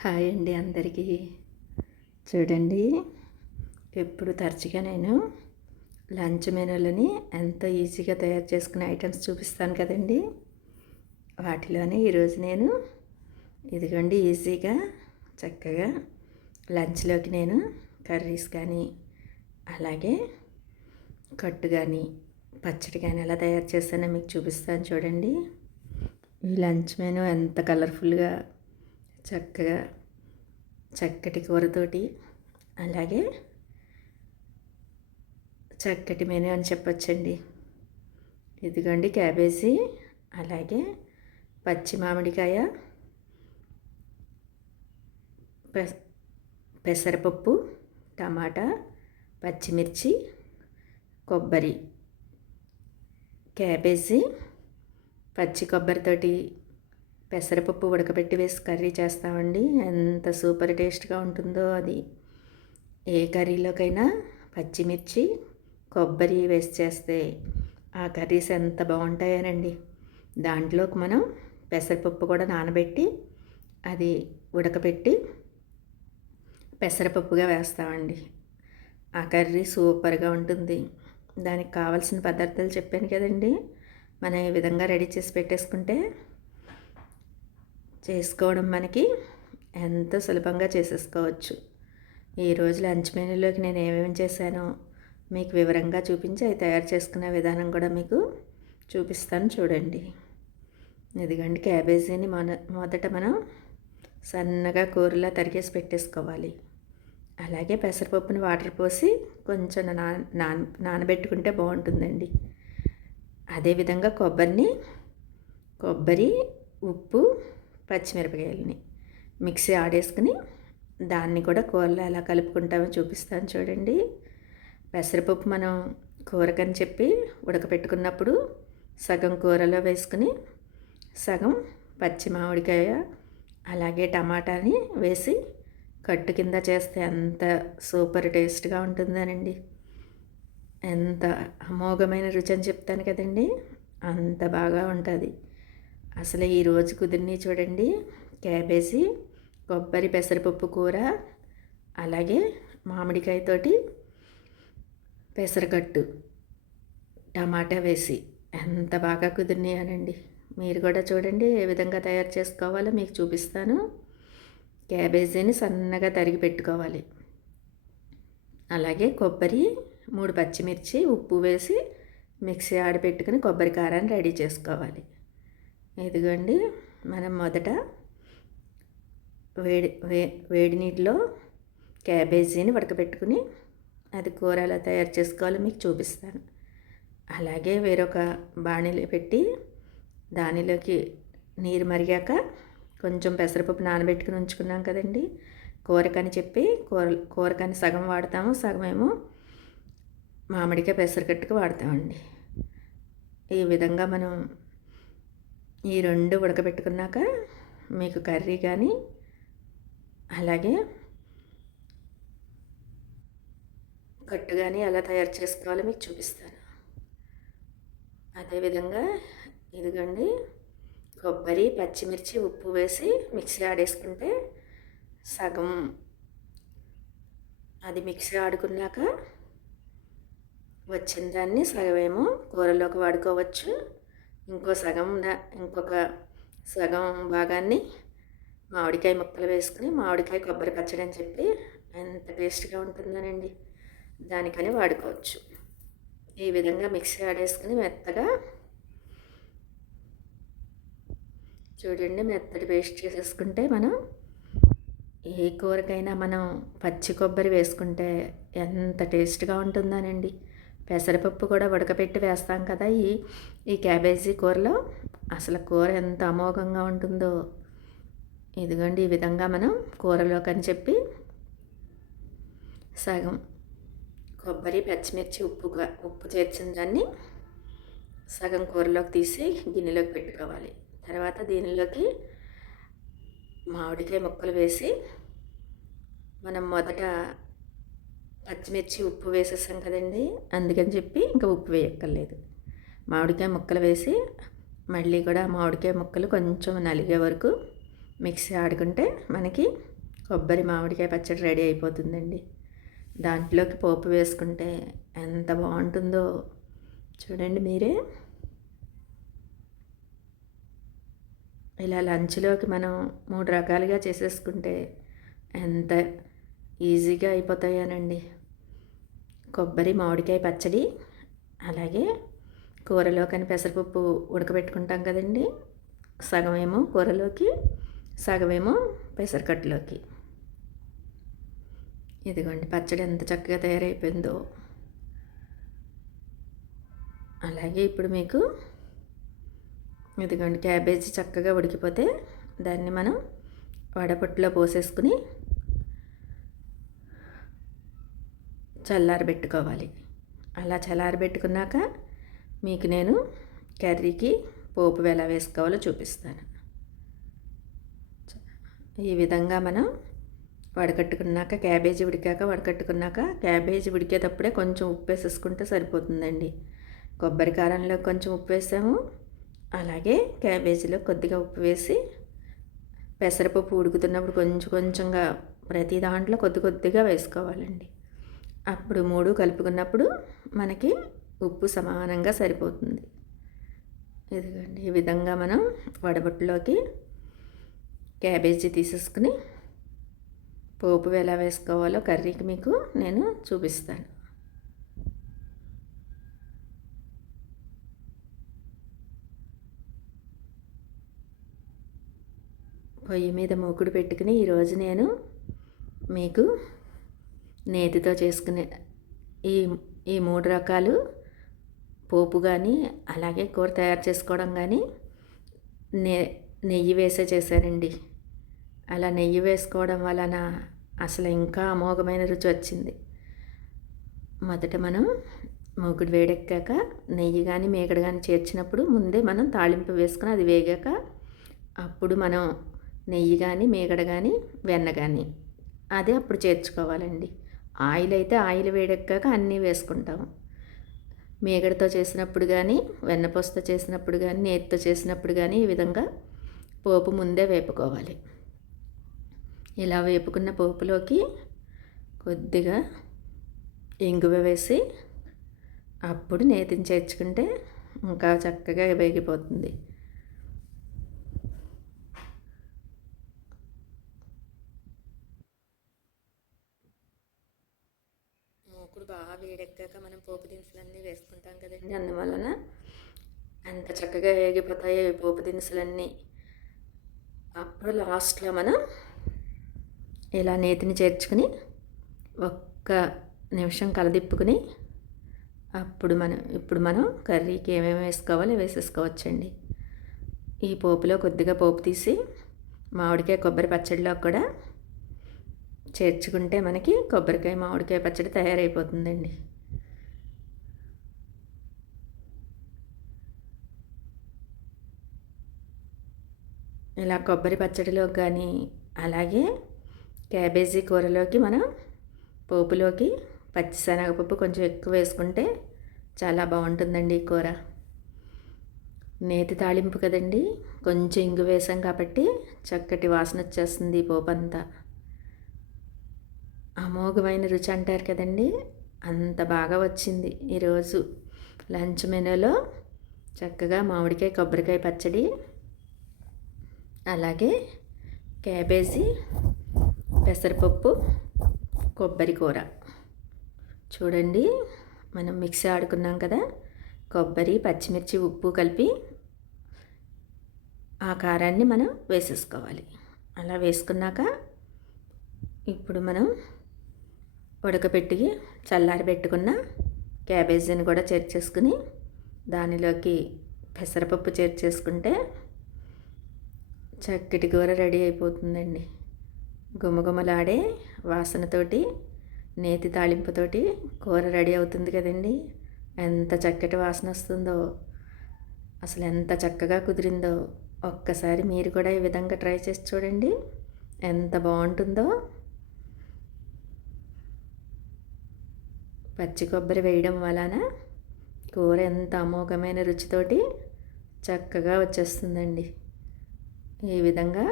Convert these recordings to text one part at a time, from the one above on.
Hi అండి అందరికీ. చూడండి ఎప్పుడు తరచుగా నేను లంచ్ మెనూలని ఎంతో ఈజీగా తయారు చేసుకునే ఐటమ్స్ చూపిస్తాను కదండి. వాటిలోనే ఈరోజు నేను ఇదిగోండి ఈజీగా చక్కగా లంచ్లోకి నేను కర్రీస్ కానీ అలాగే కట్టు కానీ పచ్చడి కానీ ఎలా తయారు చేస్తానో మీకు చూపిస్తాను చూడండి. ఈ లంచ్ మెనూ ఎంత కలర్ఫుల్గా చక్కగా చక్కటి కూరతోటి అలాగే చక్కటి మెనూ అని చెప్పొచ్చండి. ఇదిగోండి క్యాబేజీ అలాగే పచ్చి మామిడికాయ పెసరపప్పు టమాటా పచ్చిమిర్చి కొబ్బరి. క్యాబేజీ పచ్చి కొబ్బరితోటి పెసరపప్పు ఉడకబెట్టి వేసి కర్రీ చేస్తామండి. ఎంత సూపర్ టేస్ట్గా ఉంటుందో అది. ఏ కర్రీలోకైనా పచ్చిమిర్చి కొబ్బరి వేసి చేస్తే ఆ కర్రీస్ ఎంత బాగుంటాయనండి. దాంట్లోకి మనం పెసరపప్పు కూడా నానబెట్టి అది ఉడకబెట్టి పెసరపప్పుగా వేస్తామండి. ఆ కర్రీ సూపర్గా ఉంటుంది. దానికి కావాల్సిన పదార్థాలు చెప్పాను కదండి. మనం ఈ విధంగా రెడీ చేసి పెట్టేసుకుంటే చేసుకోవడం మనకి ఎంతో సులభంగా చేసేసుకోవచ్చు. ఈరోజు లంచ్ మెనూలోకి నేను ఏమేమి చేశానో మీకు వివరంగా చూపించి అవి తయారు చేసుకునే విధానం కూడా మీకు చూపిస్తాను చూడండి. ఇదిగండి క్యాబేజీని మన మొదట మనం సన్నగా కూరలా తరిగేసి పెట్టేసుకోవాలి. అలాగే పెసరపప్పుని వాటర్ పోసి కొంచెం నాన నాన నానబెట్టుకుంటే బాగుంటుందండి. అదేవిధంగా కొబ్బరిని కొబ్బరి ఉప్పు పచ్చిమిరపకాయలని మిక్సీ ఆడేసుకుని దాన్ని కూడా కూరలో ఎలా కలుపుకుంటామో చూపిస్తాను చూడండి. పెసరపప్పు మనం కూరకని చెప్పి ఉడకపెట్టుకున్నప్పుడు సగం కూరలో వేసుకుని సగం పచ్చి మామిడికాయ అలాగే టమాటాని వేసి కట్టు కింద చేస్తే ఎంత సూపర్ టేస్ట్గా ఉంటుందనండి. ఎంత అమోఘమైన రుచి అని చెప్తాను కదండి. అంత బాగా ఉంటుంది. అసలు ఈరోజు కుదిరిని చూడండి. క్యాబేజీ కొబ్బరి పెసరపప్పు కూర అలాగే మామిడికాయతోటి పెసరగట్టు టమాటా వేసి. ఎంత బాగా కుదిరినాయనండి. మీరు కూడా చూడండి ఏ విధంగా తయారు చేసుకోవాలో మీకు చూపిస్తాను. క్యాబేజీని సన్నగా తరిగి పెట్టుకోవాలి. అలాగే కొబ్బరి మూడు పచ్చిమిర్చి ఉప్పు వేసి మిక్సీ ఆడపెట్టుకుని కొబ్బరి కారాన్ని రెడీ చేసుకోవాలి. ఇదిగోండి మనం మొదట వేడి వే వేడి నీటిలో క్యాబేజీని ఉడకబెట్టుకుని అది కూర ఎలా తయారు చేసుకోవాలో మీకు చూపిస్తాను. అలాగే వేరొక బాణీలో పెట్టి దానిలోకి నీరు మరిగాక కొంచెం పెసరపప్పు నానబెట్టుకుని ఉంచుకున్నాం కదండి. కూరకని చెప్పి కూర కూరకని సగం వాడతాము సగం ఏమో మామిడికాయ పెసరకట్టుకు వాడతామండి. ఈ విధంగా మనం ఈ రెండు ఉడకబెట్టుకున్నాక మీకు కర్రీ కానీ అలాగే కట్టు కానీ ఎలా తయారు చేసుకోవాలో మీకు చూపిస్తాను. అదేవిధంగా ఇదిగోండి కొబ్బరి పచ్చిమిర్చి ఉప్పు వేసి మిక్సీ ఆడేసుకుంటే సగం అది మిక్సీ ఆడుకున్నాక వచ్చిన దాన్ని సగమేమో కూరలోకి వాడుకోవచ్చు. ఇంకో సగం ఇంకొక సగం భాగాన్ని మామిడికాయ ముక్కలు వేసుకుని మామిడికాయ కొబ్బరి పచ్చడి అని చెప్పి ఎంత టేస్ట్గా ఉంటుందోనండి. దానికని వాడుకోవచ్చు. ఈ విధంగా మిక్సీ ఆడేసుకుని మెత్తగా చూడండి మెత్తటి పేస్ట్ చేసేసుకుంటే మనం ఏ కూరకైనా మనం పచ్చి కొబ్బరి వేసుకుంటే ఎంత టేస్ట్గా ఉంటుందోనండి. పెసరపప్పు కూడా ఉడకపెట్టి వేస్తాం కదా ఈ ఈ క్యాబేజీ కూరలో. అసలు కూర ఎంత అమోఘంగా ఉంటుందో. ఇదిగోండి ఈ విధంగా మనం కూరలోకి అని చెప్పి సగం కొబ్బరి పచ్చిమిర్చి ఉప్పుగా ఉప్పు చేర్చిన దాన్ని సగం కూరలోకి తీసి గిన్నెలోకి పెట్టుకోవాలి. తర్వాత దీనిలోకి మామిడికాయ ముక్కలు వేసి మనం మొదట పచ్చిమిర్చి ఉప్పు వేసేసాం కదండి. అందుకని చెప్పి ఇంకా ఉప్పు వేయక్కర్లేదు. మామిడికాయ ముక్కలు వేసి మళ్ళీ కూడా మామిడికాయ ముక్కలు కొంచెం నలిగే వరకు మిక్సీ ఆడుకుంటే మనకి కొబ్బరి మామిడికాయ పచ్చడి రెడీ అయిపోతుందండి. దాంట్లోకి పోపు వేసుకుంటే ఎంత బాగుంటుందో చూడండి మీరే. ఇలా లంచ్లోకి మనం మూడు రకాలుగా చేసేసుకుంటే ఎంత ఈజీగా అయిపోతాయానండి. కొబ్బరి మామిడికాయ పచ్చడి అలాగే కూరలో కానీ పెసరపప్పు ఉడకబెట్టుకుంటాం కదండి. సగమేమో కూరలోకి సగమేమో పెసరకట్టులోకి. ఇదిగోండి పచ్చడి ఎంత చక్కగా తయారైపోయిందో. అలాగే ఇప్పుడు మీకు ఇదిగోండి క్యాబేజీ చక్కగా ఉడికిపోతే దాన్ని మనం వడపొట్టులో పోసేసుకుని చల్లారబెట్టుకోవాలి. అలా చల్లారబెట్టుకున్నాక మీకు నేను కర్రీకి పోపు ఎలా వేసుకోవాలో చూపిస్తాను. ఈ విధంగా మనం వడకట్టుకున్నాక క్యాబేజీ ఉడికాక వడకట్టుకున్నాక క్యాబేజీ ఉడికేటప్పుడే కొంచెం ఉప్పు వేసేసుకుంటే సరిపోతుందండి. కొబ్బరి కారంలో కొంచెం ఉప్పు వేసాము. అలాగే క్యాబేజీలో కొద్దిగా ఉప్పు వేసి పెసరపప్పు ఉడుకుతున్నప్పుడు కొంచెం కొంచెంగా ప్రతి దాంట్లో కొద్ది కొద్దిగా వేసుకోవాలండి. అప్పుడు మూడు కలుపుకున్నప్పుడు మనకి ఉప్పు సమానంగా సరిపోతుంది. ఇదిగోండి ఈ విధంగా మనం వడబొట్టులోకి క్యాబేజీ తీసేసుకుని పోపు ఎలా వేసుకోవాలో కర్రీకి మీకు నేను చూపిస్తాను. పొయ్యి మీద మూకుడు పెట్టుకుని ఈరోజు నేను మీకు నేతితో చేసుకునే ఈ ఈ మూడు రకాలు పోపు కానీ అలాగే కూర తయారు చేసుకోవడం కానీ నె నెయ్యి వేసే చేశానండి అలా నెయ్యి వేసుకోవడం వలన అసలు ఇంకా అమోఘమైన రుచి వచ్చింది. మొదట మనం మూకుడు వేడెక్కాక నెయ్యి కానీ మేకడు కానీ చేర్చినప్పుడు ముందే మనం తాళింపు వేసుకుని అది వేగాక అప్పుడు మనం నెయ్యి కానీ మేకడ కానీ వెన్న కానీ అదే అప్పుడు చేర్చుకోవాలండి. ఆయిల్ అయితే ఆయిల్ వేడెక్కాక అన్నీ వేసుకుంటాము. మేగడతో చేసినప్పుడు కానీ వెన్నపూసతో చేసినప్పుడు కానీ నేతితో చేసినప్పుడు కానీ ఈ విధంగా పోపు ముందే వేపుకోవాలి. ఇలా వేపుకున్న పోపులోకి కొద్దిగా ఇంగువ వేసి అప్పుడు నేతిని చేర్చుకుంటే ఇంకా చక్కగా వేగిపోతుంది మూకుడు బాగా వేడెక్కాక మనం పోపు దినుసులన్నీ వేసుకుంటాం కదండి. అందువలన అంత చక్కగా వేగిపోతాయి పోపు దినుసులన్నీ. అప్పుడు లాస్ట్లో మనం ఇలా నేతిని చేర్చుకుని ఒక్క నిమిషం కలదిప్పుకుని అప్పుడు మనం ఇప్పుడు మనం కర్రీకి ఏమేమి వేసుకోవాలో వేసేసుకోవచ్చండి. ఈ పోపులో కొద్దిగా పోపు తీసి మామిడికాయ కొబ్బరి పచ్చడిలో కూడా చేర్చుకుంటే మనకి కొబ్బరికాయ మామిడికాయ పచ్చడి తయారైపోతుందండి. ఇలా కొబ్బరి పచ్చడిలో కానీ అలాగే క్యాబేజీ కూరలోకి మనం పోపులోకి పచ్చిశనగపప్పు కొంచెం ఎక్కువ వేసుకుంటే చాలా బాగుంటుందండి ఈ కూర. నేతి తాళింపు కదండి కొంచెం ఇంగు వేసాం కాబట్టి చక్కటి వాసన వచ్చేస్తుంది ఈ పోపు అంతా అమోఘమైన రుచి అంటారు కదండి. అంత బాగా వచ్చింది ఈరోజు. లంచ్ మెనూలో చక్కగా మామిడికాయ కొబ్బరికాయ పచ్చడి అలాగే క్యాబేజీ పెసరపప్పు కొబ్బరి కూర. చూడండి మనం మిక్సీ ఆడుకున్నాం కదా. కొబ్బరి పచ్చిమిర్చి ఉప్పు కలిపి ఆ కారాన్ని మనం వేసేసుకోవాలి. అలా వేసుకున్నాక ఇప్పుడు మనం ఉడకపెట్టి చల్లారి పెట్టుకున్న క్యాబేజీని కూడా చేర్చేసుకుని దానిలోకి పెసరపప్పు చేర్చేసుకుంటే చక్కటి కూర రెడీ అయిపోతుందండి. గుమగుమలాడే వాసనతోటి నేతి తాళింపుతోటి కూర రెడీ అవుతుంది కదండి. ఎంత చక్కటి వాసన వస్తుందో అసలు ఎంత చక్కగా కుదిరిందో ఒక్కసారి మీరు కూడా ఈ విధంగా ట్రై చేసి చూడండి. ఎంత బాగుంటుందో పచ్చి కొబ్బరి వేయడం వలన కూర ఎంత అమోఘమైన రుచితోటి చక్కగా వచ్చేస్తుందండి. ఈ విధంగా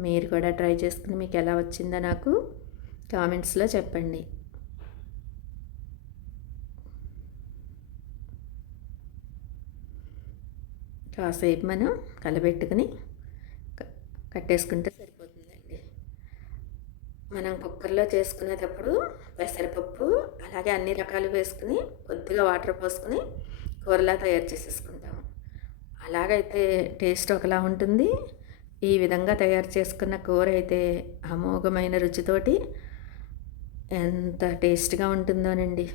మీరు కూడా ట్రై చేసుకుని మీకు ఎలా వచ్చిందో నాకు కామెంట్స్లో చెప్పండి. కాసేపు మనం కలబెట్టుకుని కట్టేసుకుంటే సరిపోతుంది. మనం కుక్కర్లో చేసుకునేటప్పుడు పెసరపప్పు అలాగే అన్ని రకాలు వేసుకుని కొద్దిగా వాటర్ పోసుకుని కూరలా తయారు చేసేసుకుంటాము. అలాగైతే టేస్ట్ ఒకలా ఉంటుంది. ఈ విధంగా తయారు చేసుకున్న కూర అయితే అమోఘమైన రుచితోటి ఎంత టేస్ట్గా ఉంటుందోనండి.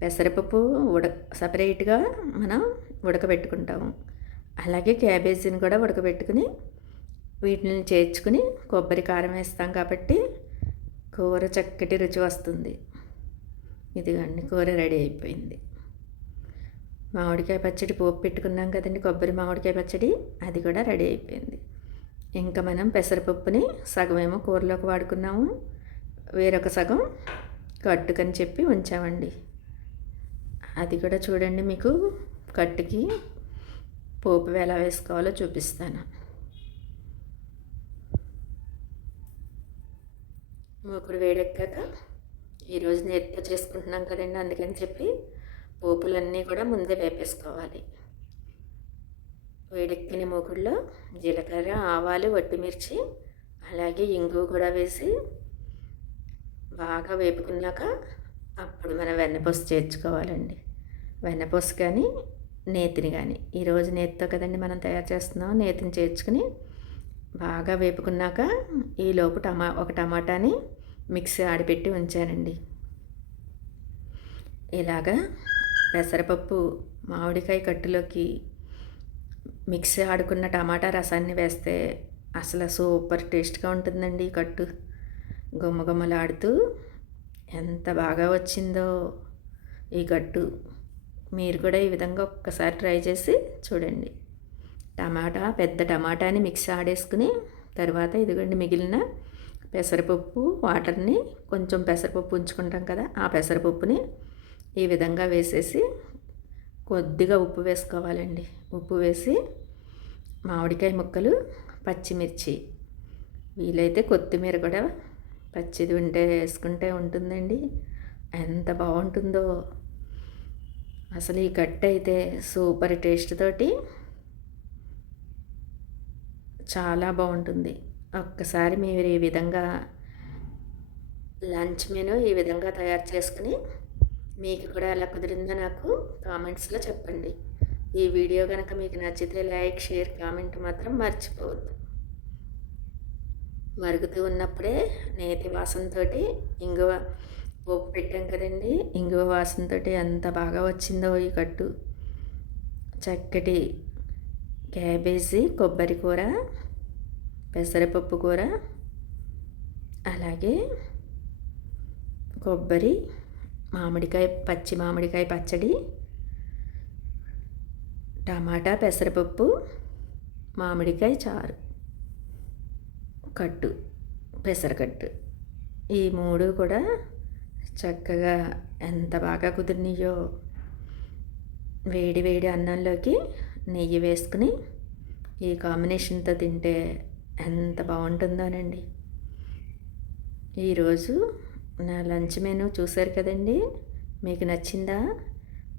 పెసరపప్పు ఉడ సపరేట్గా మనం ఉడకబెట్టుకుంటాము. అలాగే క్యాబేజీని కూడా ఉడకబెట్టుకుని వీటిని చేర్చుకుని కొబ్బరి కారం వేస్తాం కాబట్టి కూర చక్కటి రుచి వస్తుంది. ఇదిగండి కూర రెడీ అయిపోయింది. మామిడికాయ పచ్చడి పోపు పెట్టుకున్నాం కదండి కొబ్బరి మామిడికాయ పచ్చడి అది కూడా రెడీ అయిపోయింది. ఇంకా మనం పెసరపప్పుని సగమేమో కూరలోకి వాడుకున్నాము. వేరొక సగం కట్టుకని చెప్పి ఉంచామండి. అది కూడా చూడండి మీకు కట్టుకి పోపు ఎలా వేసుకోవాలో చూపిస్తాను. మూకుడు వేడెక్కాక ఈరోజు నేర్పు చేసుకుంటున్నాం కదండి అందుకని చెప్పి పోపులన్నీ కూడా ముందే వేపేసుకోవాలి. వేడెక్కిన మూకుడులో జీలకర్ర ఆవాలు వట్టిమిర్చి అలాగే ఇంగు కూడా వేసి బాగా వేపుకున్నాక అప్పుడు మనం వెన్నపూస చేర్చుకోవాలండి. వెన్నపూస కానీ నేతిని కానీ. ఈరోజు నేతితో కదండి మనం తయారు చేస్తున్నాం. నేతిని చేర్చుకుని బాగా వేపుకున్నాక ఈలోపు టమా ఒక టమాటాని మిక్సీ ఆడిపెట్టి ఉంచానండి. ఇలాగా పెసరపప్పు మామిడికాయ కట్టులోకి మిక్సీ ఆడుకున్న టమాటా రసాన్ని వేస్తే అసలు సూపర్ టేస్ట్గా ఉంటుందండి ఈ కట్టు. గుమ్మగుమ్మలాడుతూ ఎంత బాగా వచ్చిందో ఈ కట్టు. మీరు కూడా ఈ విధంగా ఒక్కసారి ట్రై చేసి చూడండి. టమాటా పెద్ద టమాటాని మిక్స్ ఆడేసుకుని తర్వాత ఇదిగోండి మిగిలిన పెసరపప్పు వాటర్ని కొంచెం పెసరపప్పు ఉంచుకుంటాం కదా ఆ పెసరపప్పుని ఈ విధంగా వేసేసి కొద్దిగా ఉప్పు వేసుకోవాలండి. ఉప్పు వేసి మామిడికాయ ముక్కలు పచ్చిమిర్చి వీలైతే కొత్తిమీర కూడా పచ్చిది ఉంటే వేసుకుంటే ఉంటుందండి. ఎంత బాగుంటుందో. అసలు ఈ గట్టి అయితే సూపర్ టేస్ట్ తోటి చాలా బాగుంటుంది. ఒక్కసారి మీరు ఈ విధంగా లంచ్ మెను ఈ విధంగా తయారు చేసుకుని మీకు కూడా ఎలా కుదిరిందో నాకు కామెంట్స్లో చెప్పండి. ఈ వీడియో కనుక మీకు నచ్చితే లైక్ షేర్ కామెంట్ మాత్రం మర్చిపోవద్దు. మరుగుతూ ఉన్నప్పుడే నేతి వాసనతో ఇంగువ పోపు పెట్టాం కదండి ఇంగువ వాసనతో ఎంత బాగా వచ్చిందో ఈ కట్టు. చక్కటి క్యాబేజీ కొబ్బరి కూర పెసరపప్పు కూర అలాగే కొబ్బరి మామిడికాయ పచ్చి మామిడికాయ పచ్చడి టమాటా పెసరపప్పు మామిడికాయ చారు కట్టు పెసరకట్టు. ఈ మూడు కూడా చక్కగా ఎంత బాగా కుదిరినాయో. వేడి వేడి అన్నంలోకి నెయ్యి వేసుకుని ఈ కాంబినేషన్తో తింటే ఎంత బాగుంటుందోనండి. ఈరోజు నా లంచ్ మెనూ చూశారు కదండి? మీకు నచ్చిందా?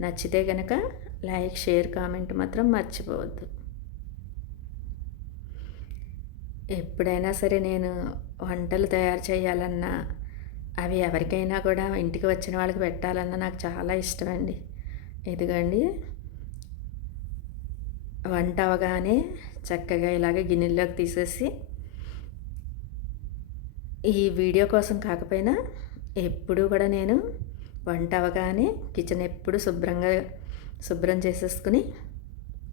నచ్చితే కనుక లైక్ షేర్ కామెంట్ మాత్రం మర్చిపోవద్దు. ఎప్పుడైనా సరే నేను వంటలు తయారు చేయాలన్నా అవి ఎవరికైనా కూడా ఇంటికి వచ్చిన వాళ్ళకి పెట్టాలన్నా నాకు చాలా ఇష్టం అండి ఇదిగోండి వంట అవగానే చక్కగా ఇలాగే గిన్నెల్లోకి తీసేసి ఈ వీడియో కోసం కాకపోయినా ఎప్పుడూ కూడా నేను వంట అవగానే కిచెన్ ఎప్పుడు శుభ్రంగా శుభ్రం చేసేసుకుని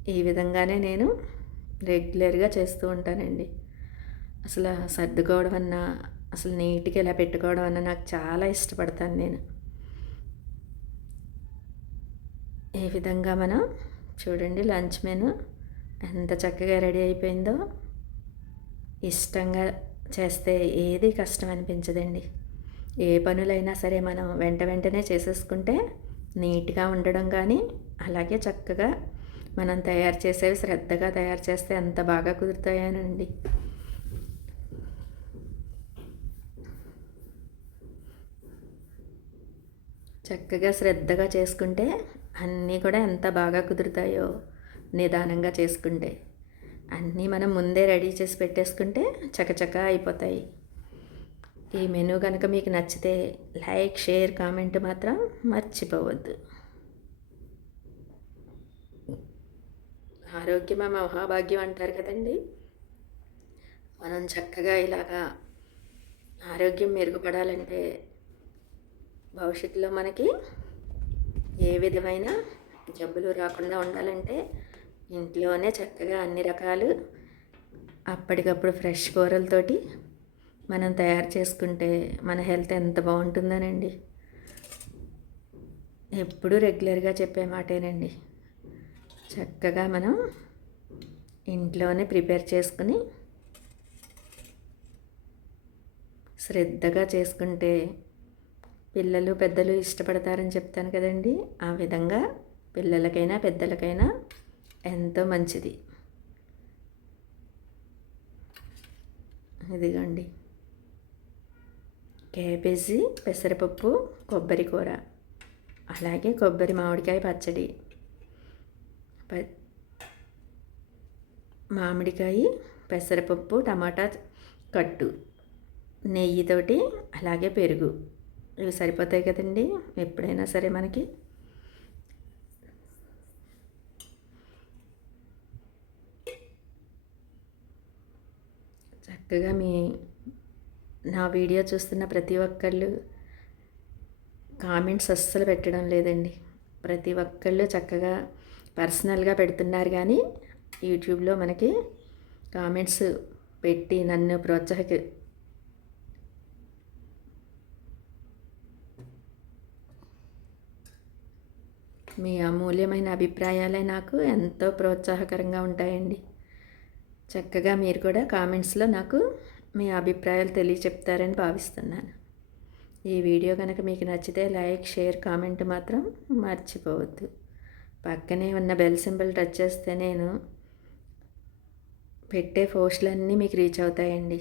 ఈ విధంగానే నేను రెగ్యులర్గా చేస్తూ ఉంటానండి. అసలు సర్దుకోవడం అన్నా అసలు నీట్గా ఇలా పెట్టుకోవడం అన్నా నాకు చాలా ఇష్టపడతాను నేను. ఏ విధంగా మనం చూడండి లంచ్ మెను. ఎంత చక్కగా రెడీ అయిపోయిందో. ఇష్టంగా చేస్తే ఏది కష్టం అనిపించదండి. ఏ పనులైనా సరే మనం వెంట వెంటనే చేసేసుకుంటే నీట్గా ఉండడం కానీ అలాగే చక్కగా మనం తయారు చేసేవి శ్రద్ధగా తయారు చేస్తే ఎంత బాగా కుదురుతాయనండి. చక్కగా శ్రద్ధగా చేసుకుంటే అన్నీ కూడా ఎంత బాగా కుదురుతాయో నిదానంగా చేసుకుంటే. అన్నీ మనం ముందే రెడీ చేసి పెట్టేసుకుంటే చకచక అయిపోతాయి. ఈ మెనూ కనుక మీకు నచ్చితే లైక్ షేర్ కామెంట్ మాత్రం మర్చిపోవద్దు. ఆరోగ్యమే మహాభాగ్యం అంటారు కదండి. మనం చక్కగా ఇలాగా ఆరోగ్యం మెరుగుపడాలంటే భవిష్యత్తులో మనకి ఏ విధమైన జబ్బులు రాకుండా ఉండాలంటే ఇంట్లోనే చక్కగా అన్ని రకాలు అప్పటికప్పుడు ఫ్రెష్ కూరలతోటి మనం తయారు చేసుకుంటే మన హెల్త్ ఎంత బాగుంటుందనండి. ఎప్పుడూ రెగ్యులర్గా చెప్పే మాటేనండి. చక్కగా మనం ఇంట్లోనే ప్రిపేర్ చేసుకుని శ్రద్ధగా చేసుకుంటే పిల్లలు పెద్దలు ఇష్టపడతారని చెప్తాను కదండి. ఆ విధంగా పిల్లలకైనా పెద్దలకైనా ఎంతో మంచిది. ఇదిగోండి. క్యాబేజీ పెసరపప్పు కొబ్బరి కూర. అలాగే కొబ్బరి మామిడికాయ పచ్చడి. ప మామిడికాయ పెసరపప్పు టమాటా కట్టు. నెయ్యితోటి అలాగే పెరుగు. ఇవి సరిపోతాయి కదండి. ఎప్పుడైనా సరే మనకి. చక్కగా మీ నా వీడియో చూస్తున్న ప్రతి ఒక్కళ్ళు కామెంట్స్ అస్సలు పెట్టడం లేదండి. ప్రతి ఒక్కళ్ళు చక్కగా పర్సనల్గా పెడుతున్నారు కానీ యూట్యూబ్లో మనకి కామెంట్స్ పెట్టి నన్ను ప్రోత్సాహకి మీ అమూల్యమైన అభిప్రాయాలే నాకు ఎంతో ప్రోత్సాహకరంగా ఉంటాయండి. చక్కగా మీరు కూడా కామెంట్స్లో నాకు మీ అభిప్రాయాలు తెలియచెప్తారని భావిస్తున్నాను. ఈ వీడియో కనుక మీకు నచ్చితే లైక్ షేర్ కామెంట్ మాత్రం మర్చిపోవద్దు. పక్కనే ఉన్న బెల్ సింబల్ టచ్ చేస్తే నేను పెట్టే పోస్టులన్నీ మీకు రీచ్ అవుతాయండి.